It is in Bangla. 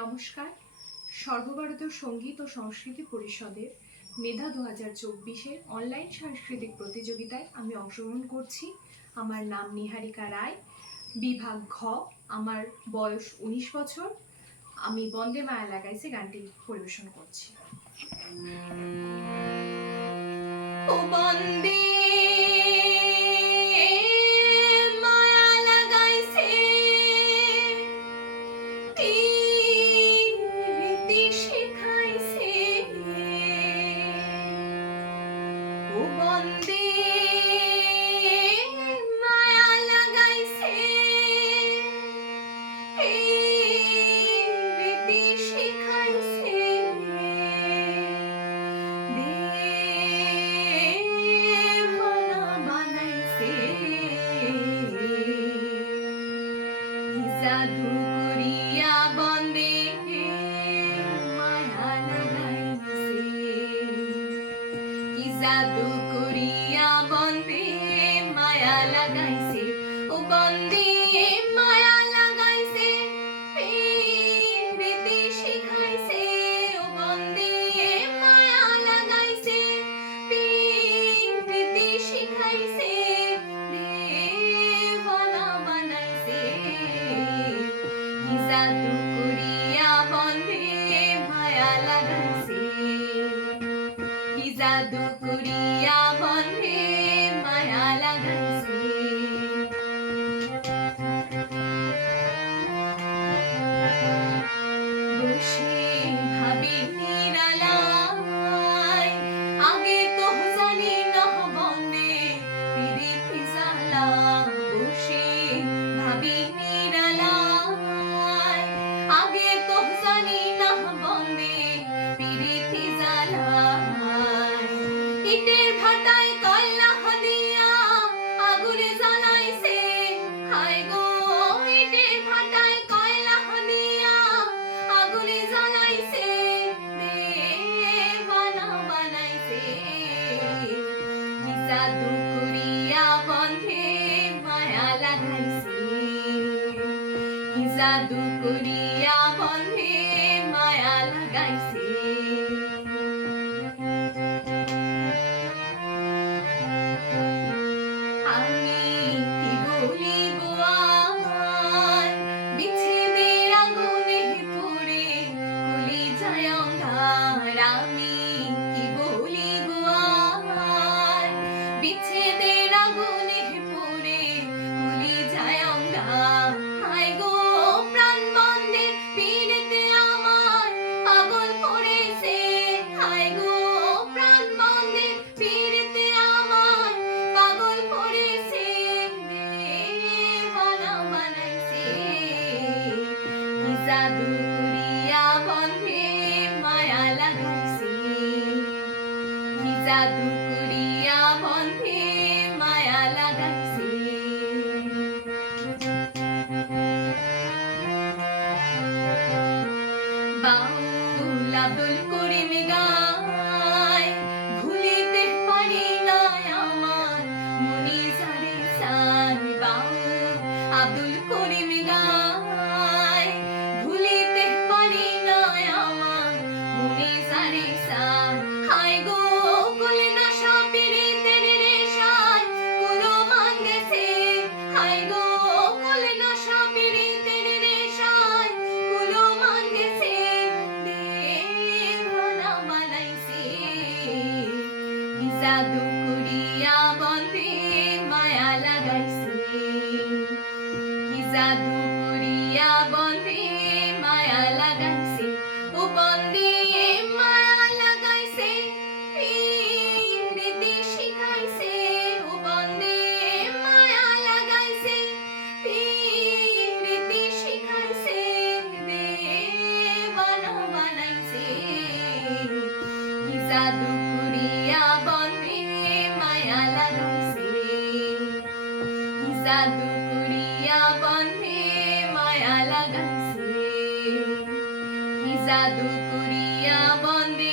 নমস্কার। সর্বভারতীয় সঙ্গীত ও সংস্কৃতি পরিষদের মেধা 2024-এর অনলাইন সাংস্কৃতিক প্রতিযোগিতায় আমি অংশগ্রহণ করছি। আমার নাম নিহারিকা রায়, বিভাগ ঘ। আমার বয়স 19 বছর। আমি বন্দে মায়া লাগাইছে গানটি পরিবেশন করছি। ও বন্দে জাদু করিয়া বন্দে মায়া লাগাইছে, কি জাদু করিয়া বন্দে মায়া লাগাইছে, ও বন্দে মায়া লাগাইছে, প্রীতি শিখাইছে, ও বন্দে মায়া লাগাইছে, প্রীতি শিখাইছে, জাদু করিয়া বন্দে মায়া লাগাইছে, কি জাদু করিয়া বন্দে মায়া লাগাইছে। বসে ভাবি নিরালায়, আগে তো জানি না বন্দে পিরিতি জ্বালা। বসে ভাবি নিরালায়, আগে তো জানি না বন্দে পিরিতি জ্বালা। ইটের ভাটায় কয়লা দিয়া আগুনে জ্বালাইছে, হায় গো ইটের ভাটায় কয়লা দিয়া আগুনে জ্বালাইছে, দেওয়ানা বানাইছে, কি জাদু করিয়া বন্দে মায়া লাগাইছে, কি জাদু করিয়া বন্দে মায়া লাগাইছে। আমি কি বলিব আর, বিচ্ছেদের আগুনে পুড়ে কলিজায় অঙ্গার। আমি কি বলিব আর, বিচ্ছেদের আগুনে পুড়ে কলিজায় অঙ্গার। হায় গো প্রাণ বন্দে পিরিতে আমার পাগল করেছে, হায় গো প্রাণ বন্দে পিরিতে আমার পাগল করেছে, দেওয়ানা বানাইছে, কি জাদু করিয়া বন্দে মায়া লাগাইছে, কি জাদু করিয়া বন্দে মায়া লাগাইছে। বাউল আব্দুল করিম গায়, ভুলিতে পারি না আমার মনি যারে চাই। বাউল আব্দুল করিম গায়, ভুলিতে পারি না আমার মনি যারে চাই। হায় গো কুলে না পিরিতের রেশায় কুলো মান গেছে, হায় গো কুলে না পিরিতের রেশায় কুলো মান গেছে, দেওয়ানা বানাইছে, কি জাদু করিয়া বন্দে মায়া লাগাইছে, কি জাদু করিয়া বন্দে মায়া লাগাইছে, ও বন্দে মায়া লাগাইছে, প্রীতি শিখাইছে, ও বন্দে মায়া লাগাইছে, প্রীতি শিখাইছে, দেওয়ানা বানাইছে, কি জাদু করিয়া বন্দে মায়া লাগাইছে, কি জাদু করিয়া বন্দে মায়া লাগাইছে, কি জাদু করিয়া বন্দে